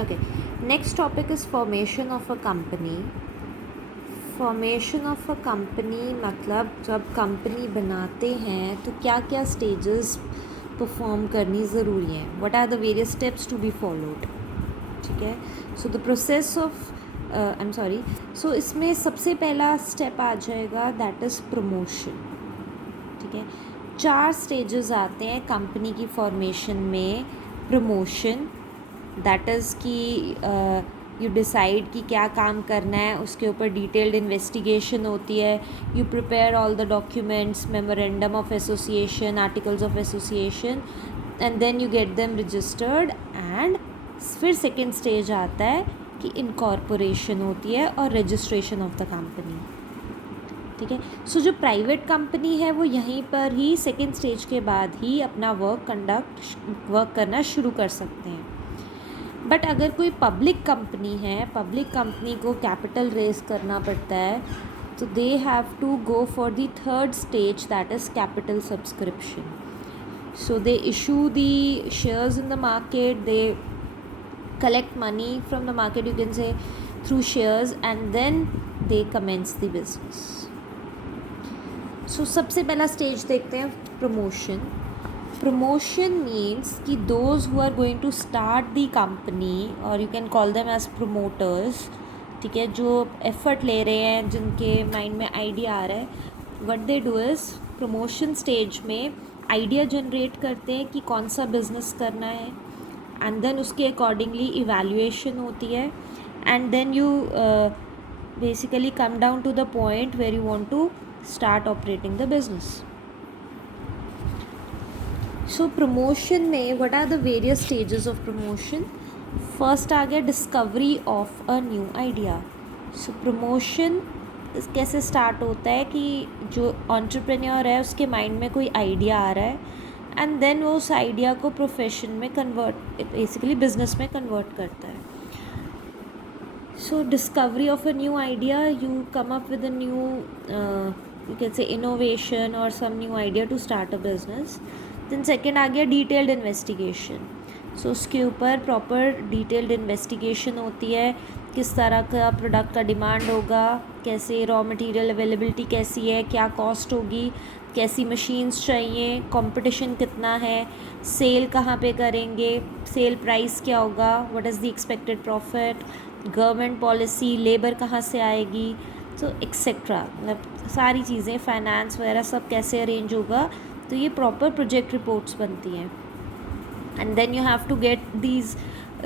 Okay, next topic is formation of a company. Formation of a company मतलब जब company बनाते हैं तो क्या क्या स्टेजेस परफॉर्म करनी ज़रूरी हैं, what are the various steps to be followed. ठीक है, so the process of I am sorry, so इसमें सबसे पहला स्टेप आ जाएगा, दैट इज़ प्रमोशन. ठीक है, 4 स्टेजेस आते हैं कंपनी की फॉर्मेशन में. प्रमोशन, दैट इज़ कि यू डिसाइड कि क्या काम करना है, उसके ऊपर डिटेल्ड इन्वेस्टिगेशन होती है. You prepare all the documents, memorandum of association, articles of association, and then you get them registered. एंड फिर सेकेंड स्टेज आता है कि इनकॉर्पोरेशन होती है और रजिस्ट्रेशन ऑफ द कंपनी. ठीक है, सो जो प्राइवेट कंपनी है वो यहीं पर ही सेकेंड स्टेज के बाद ही अपना वर्क करना शुरू कर सकते हैं. बट अगर कोई पब्लिक कंपनी है, पब्लिक कंपनी को कैपिटल रेज करना पड़ता है, तो they have to go for the third stage, that is capital subscription. So they issue the shares in the market, they collect money from the market, you can say, through shares, and then they commence the business. So सबसे पहला stage देखते हैं, promotion. Promotion means कि those who are going to start the company, और you can call them as promoters. ठीक है, जो effort ले रहे हैं, जिनके माइंड में आइडिया आ रहा है, what they do is, promotion stage में आइडिया जनरेट करते हैं कि कौन सा बिजनेस करना है, एंड देन उसके अकॉर्डिंगली इवैल्यूएशन होती है, and then you basically come down to the point where you want to start operating the business. So promotion में what are the various stages of promotion. First आ गया discovery of a new idea. So promotion कैसे start होता है कि जो entrepreneur है उसके माइंड में कोई आइडिया आ रहा है, एंड देन वो उस आइडिया को प्रोफेशन में कन्वर्ट, बेसिकली बिजनेस में कन्वर्ट करता है. So discovery of a new idea, you come up with a new, you can say innovation और some new idea to start a business. Then second आ गया detailed investigation. सो उसके ऊपर proper detailed investigation होती है, किस तरह का प्रोडक्ट का डिमांड होगा, कैसे रॉ मटेरियल अवेलेबिलिटी कैसी है, क्या कॉस्ट होगी, कैसी मशीन्स चाहिए, कंपटीशन कितना है, सेल कहाँ पे करेंगे, सेल प्राइस क्या होगा, what is the expected profit, government policy, labour कहाँ से आएगी, तो एक्सेट्रा. मतलब सारी चीज़ें, फाइनेंस वगैरह सब कैसे अरेंज होगा, तो ये प्रॉपर प्रोजेक्ट रिपोर्ट्स बनती हैं. And then you have to get these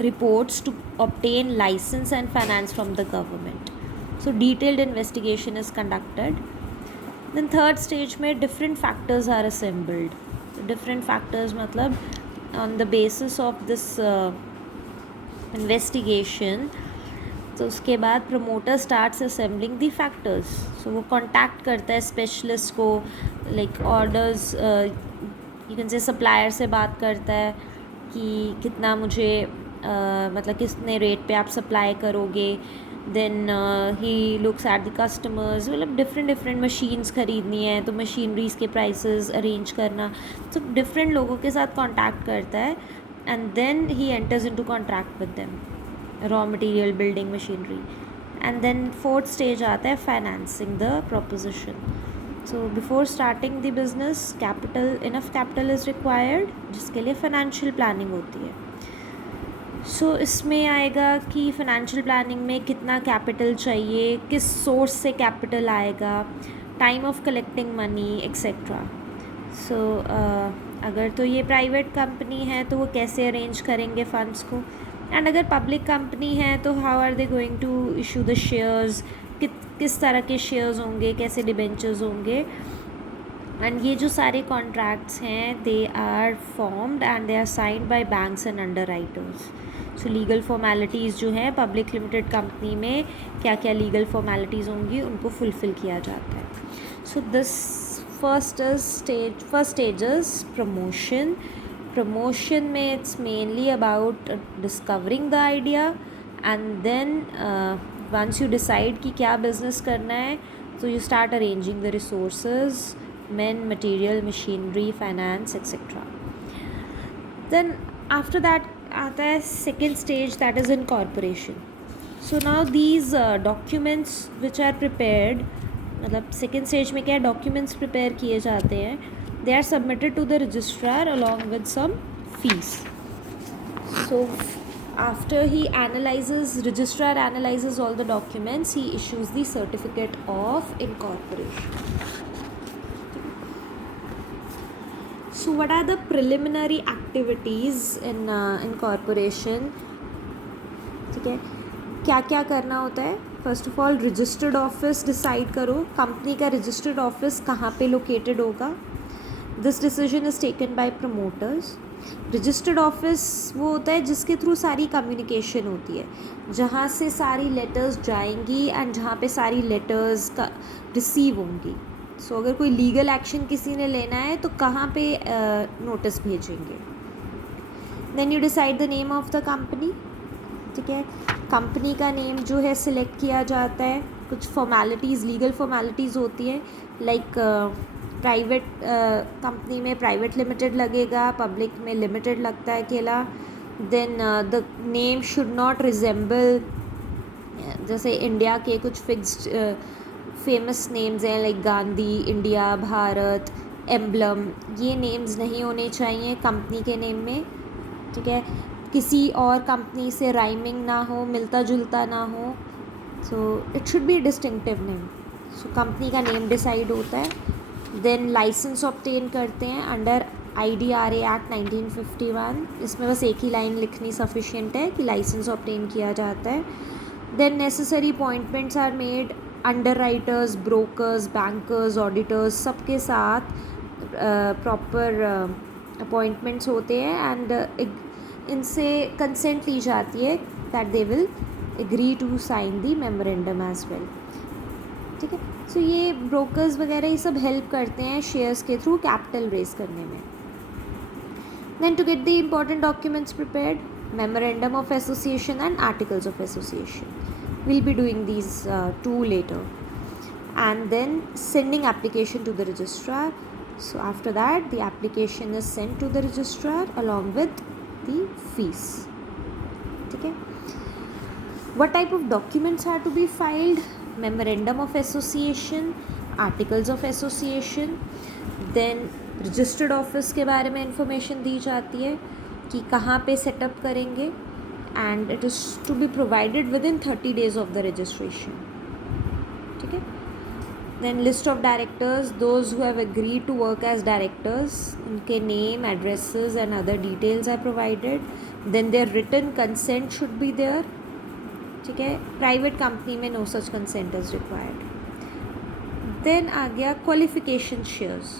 reports to obtain license and finance from the government. So detailed investigation is conducted. Then third stage में different factors are assembled. So different factors मतलब on the basis of this investigation, तो उसके बाद promoter starts assembling the factors. So वो contact करता है specialist को, like orders, you can say supplier से बात करता है कि कितना मुझे मतलब कितने रेट पे आप सप्लाई करोगे. Then he looks at the customers, मतलब डिफरेंट मशीन्स ख़रीदनी है तो मशीनरीज़ के प्राइसेस अरेंज करना. तो डिफरेंट लोगों के साथ कांटेक्ट करता है, and then he enters into contract with them, raw material, building, machinery. And then fourth stage आता है financing the proposition. So before starting the business capital, enough capital is required, जिसके लिए financial planning होती है. सो इसमें आएगा कि financial planning में कितना कैपिटल चाहिए, किस सोर्स से कैपिटल आएगा, time of collecting money, etcetera. So अगर तो ये प्राइवेट कंपनी है तो वो कैसे अरेंज करेंगे फंड्स को, एंड अगर पब्लिक कंपनी है तो how are they going to issue the shares, किस तरह के शेयर्स होंगे, कैसे डिबेंचर्स होंगे. एंड ये जो सारे कॉन्ट्रैक्ट्स हैं, they are formed and they are signed by banks and underwriters. So legal formalities जो हैं पब्लिक लिमिटेड कंपनी में, क्या क्या लीगल फॉर्मेलिटीज़ होंगी, उनको फुलफ़िल किया जाता है. So this first stage is promotion. Promotion में it's mainly about discovering the idea, and then once you decide कि क्या बिजनेस करना है, तो you start arranging the resources, men, material, machinery, finance, etc. Then after that, आता है second stage, that is incorporation. So now these documents which are prepared, मतलब second stage में क्या डॉक्यूमेंट्स प्रिपेयर किए जाते हैं, they are submitted to the registrar along with some fees. So after he analyses, registrar analyses all the documents, he issues the certificate of incorporation. So what are the preliminary activities in incorporation? ठीक है, क्या क्या करना होता है. First of all registered office decide करो, company का registered office कहाँ पे लोकेटेड होगा. This decision is taken by promoters. Registered office वो होता है जिसके थ्रू सारी कम्युनिकेशन होती है, जहाँ से सारी लेटर्स जाएंगी एंड जहाँ पे सारी लेटर्स का रिसीव होंगी. सो अगर कोई लीगल एक्शन किसी ने लेना है तो कहाँ पे नोटिस भेजेंगे. Then you decide the name of the company. ठीक है, कंपनी का नेम जो है सिलेक्ट किया जाता है. कुछ फॉर्मेलिटीज़, लीगल फॉर्मेलिटीज़ होती है, लाइक प्राइवेट कंपनी में प्राइवेट लिमिटेड लगेगा, पब्लिक में लिमिटेड लगता है अकेला. Then the name should not resemble, जैसे इंडिया के कुछ फिक्स्ड फेमस नेम्स हैं like Gandhi, India, Bharat, emblem, ये नेम्स नहीं होने चाहिए कंपनी के नेम में. ठीक है, किसी और कंपनी से राइमिंग ना हो, मिलता जुलता ना हो. So it should be distinctive name. So company का नेम डिसाइड होता है. देन लाइसेंस ऑब्टेन करते हैं अंडर IDRA एक्ट 1951. इसमें बस एक ही लाइन लिखनी सफिशिएंट है कि लाइसेंस ऑब्टेन किया जाता है. Then necessary appointments are made. Underwriters, brokers, bankers, auditors, सबके साथ प्रॉपर अपॉइंटमेंट्स होते हैं एंड इनसे कंसेंट ली जाती है that they will agree to sign the memorandum as well. ठीक है, सो ये ब्रोकर्स वगैरह ये सब हेल्प करते हैं शेयर्स के थ्रू कैपिटल रेज करने में. Then to get the important documents prepared, memorandum of association and articles of association. We'll be doing these two later. And then sending application to the registrar. So after that the application is sent to the registrar along with the fees. Okay, what type of documents are to be filed? Memorandum of association, articles of association. Then registered office के बारे में information दी जाती है कि कहाँ पे setup करेंगे, and it is to be provided within 30 days of the registration. ठीक है, then list of directors, those who have agreed to work as directors, उनके name, addresses and other details are provided. Then their written consent should be there. ठीक है, private company में no such consent is required. Then आ गया qualification shares.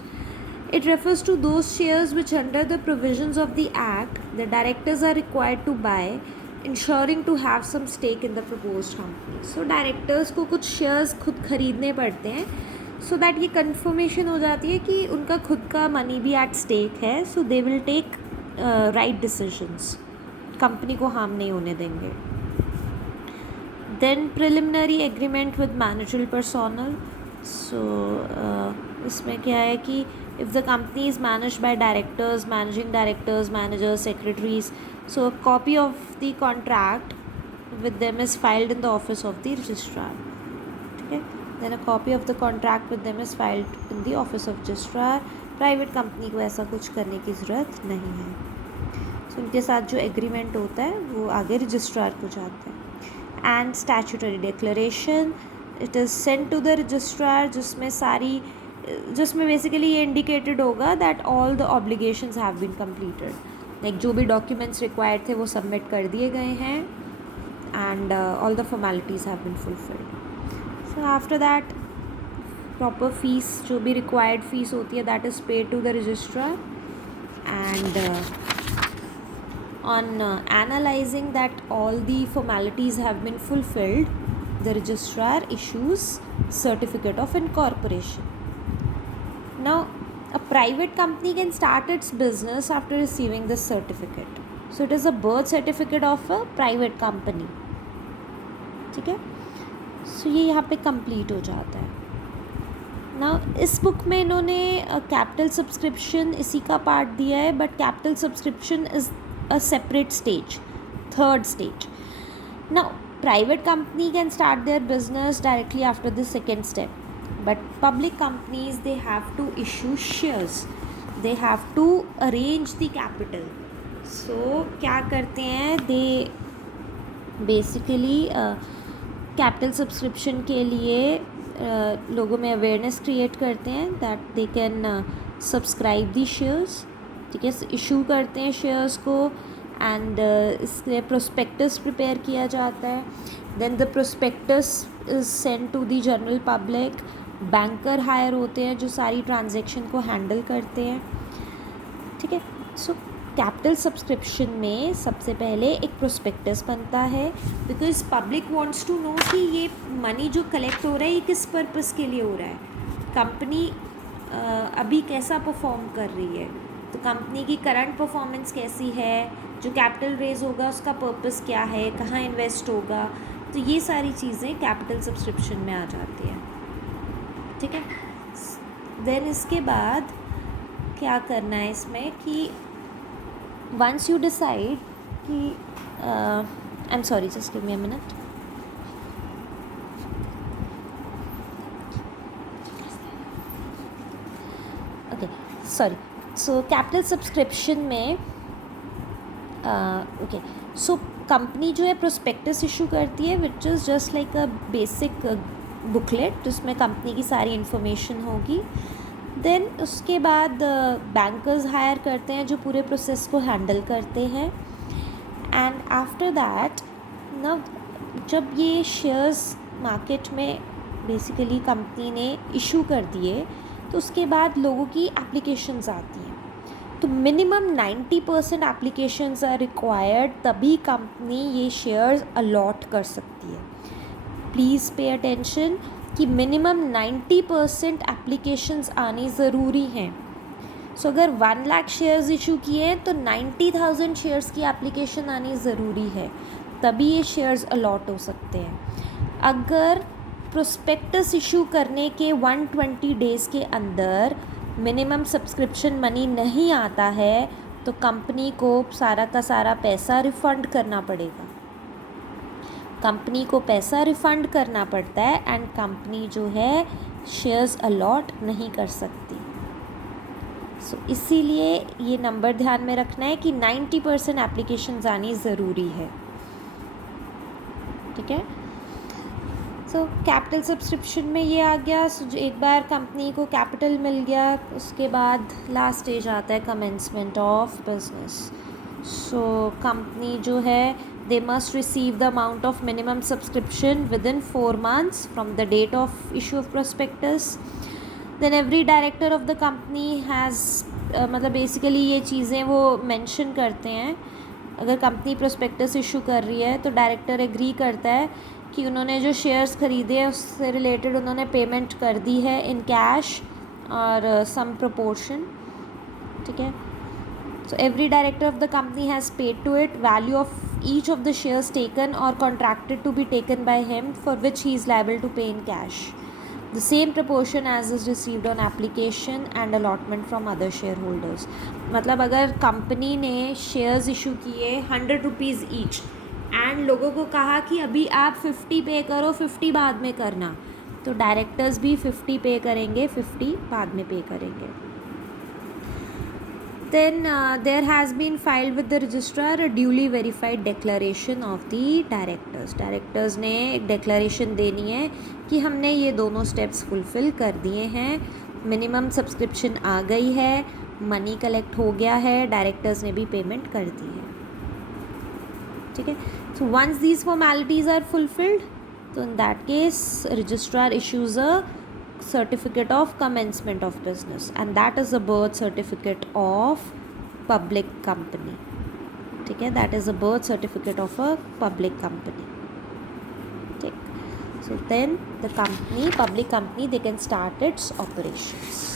It refers to those shares which under the provisions of the act the directors are required to buy, ensuring to have some stake in the proposed company. So directors को कुछ shares खुद खरीदने पड़ते हैं so that ये confirmation हो जाती है कि उनका खुद का money भी at stake है. So they will take right decisions, company को harm नहीं होने देंगे. Then preliminary agreement with managerial personnel. So इसमें क्या है कि if the company is managed by directors, managing directors, managers, secretaries, so a copy of the contract with them is filed in the office of the registrar. Okay, then a copy of the contract with them is filed in the office of registrar. Private company को ऐसा कुछ करने की ज़रूरत नहीं है. So उनके साथ जो एग्रीमेंट होता है वो आगे रजिस्ट्रार को जाता है. And statutory declaration, it is sent to the registrar, जिसमें बेसिकली ये इंडिकेटेड होगा that all the obligations have been completed. Like जो भी डॉक्यूमेंट्स रिक्वायर्ड थे वो सबमिट कर दिए गए हैं and all the formalities have been fulfilled. So after that proper fees, जो भी रिक्वायर्ड फीस होती है that is paid to the registrar. And on analysing that all the formalities have been fulfilled, the registrar issues certificate of incorporation. Now, a private company can start its business after receiving this certificate. So, it is a birth certificate of a private company. ठीक है, so ये यहाँ पे complete हो जाता है. Now, इस book में इन्होंने capital subscription इसी का part दिया है, but capital subscription is a separate stage, third stage. Now, private company can start their business directly after the second step, but public companies, they have to issue shares, they have to arrange the capital. So क्या करते हैं, they basically capital subscription के लिए लोगों में awareness create करते हैं that they can subscribe the shares, ठीक है, इशू करते हैं शेयर्स को, एंड इसके प्रोस्पेक्टस प्रिपेयर किया जाता है. Then the prospectus is send to the general public. Banker hire होते हैं जो सारी ट्रांजेक्शन को हैंडल करते हैं, ठीक है. सो कैपिटल सब्सक्रिप्शन में सबसे पहले एक प्रोस्पेक्टस बनता है, because public wants to know कि ये मनी जो कलेक्ट हो रहा है ये किस पर्पस के लिए हो रहा है, कंपनी अभी कैसा परफॉर्म कर रही है, तो कंपनी की करंट परफॉर्मेंस कैसी है, जो कैपिटल रेज होगा उसका पर्पस क्या है, कहाँ इन्वेस्ट होगा, तो ये सारी चीज़ें कैपिटल सब्सक्रिप्शन में आ जाती है, ठीक है. देन इसके बाद क्या करना है इसमें कि once you decide कि I'm sorry, just give me a minute. Okay, sorry. So capital subscription में okay, so कंपनी जो है प्रोस्पेक्टस इशू करती है, which is just like a basic booklet जिसमें कंपनी की सारी इन्फॉर्मेशन होगी. देन उसके बाद बैंकर्स हायर करते हैं जो पूरे प्रोसेस को हैंडल करते हैं. एंड आफ्टर दैट ना, जब ये शेयर्स मार्केट में बेसिकली कंपनी ने इशू कर दिए, तो उसके बाद लोगों की एप्लीकेशंस आती हैं. तो मिनिमम 90% एप्लीकेशंस आर रिक्वायर्ड, तभी कंपनी ये शेयर्स अलॉट कर सकती है. प्लीज़ पे अटेंशन कि मिनिमम 90% एप्लीकेशंस आनी ज़रूरी हैं. सो अगर 1 लाख शेयर्स इशू किए हैं तो 90,000 शेयर्स की एप्लीकेशन आनी ज़रूरी है, तभी ये शेयर्स अलॉट हो सकते हैं. अगर प्रोस्पेक्टस इशू करने के 120 डेज़ के अंदर मिनिमम सब्सक्रिप्शन मनी नहीं आता है, तो कंपनी को सारा का सारा पैसा रिफ़ंड करना पड़ेगा. कंपनी को पैसा रिफ़ंड करना पड़ता है एंड कंपनी जो है शेयर्स अलॉट नहीं कर सकती. सो इसीलिए ये नंबर ध्यान में रखना है कि 90% एप्लीकेशंस आनी ज़रूरी है, ठीक है. सो कैपिटल सब्सक्रिप्शन में ये आ गया. सो एक बार कंपनी को कैपिटल मिल गया, उसके बाद लास्ट स्टेज आता है commencement of business. So company जो है, they must receive the amount of minimum subscription within 4 months from the date of issue of prospectus. Then every director of the company has मतलब basically ये चीज़ें वो mention करते हैं. अगर company prospectus issue कर रही है तो डायरेक्टर एग्री करता है कि उन्होंने जो शेयर्स ख़रीदे हैं उससे रिलेटेड उन्होंने पेमेंट कर दी है इन कैश और सम प्रोपोर्शन, ठीक है. So every director of the company has paid to it value of each of the shares taken or contracted to be taken by him, for which he is liable to pay in cash the same proportion as is received on application and allotment from other shareholders. मतलब अगर company ने shares issue किए 100 rupees each and लोगों को कहा कि अभी आप 50 पे करो, 50 बाद में करना, तो डायरेक्टर्स भी 50 पे करेंगे, 50 बाद में पे करेंगे. Then there has been filed with the registrar a duly verified declaration of the directors. Directors ने एक declaration देनी है कि हमने ये दोनों steps fulfill कर दिए हैं, मिनिमम सब्सक्रिप्शन आ गई है, मनी कलेक्ट हो गया है, डायरेक्टर्स ने भी पेमेंट कर दी है, ठीक है. So once these formalities are fulfilled, तो in that case registrar issues a certificate of commencement of business, and that is a birth certificate of public company, ठीक है. that is a birth certificate of a public company, ठीक. so then the company, public company, they can start its operations.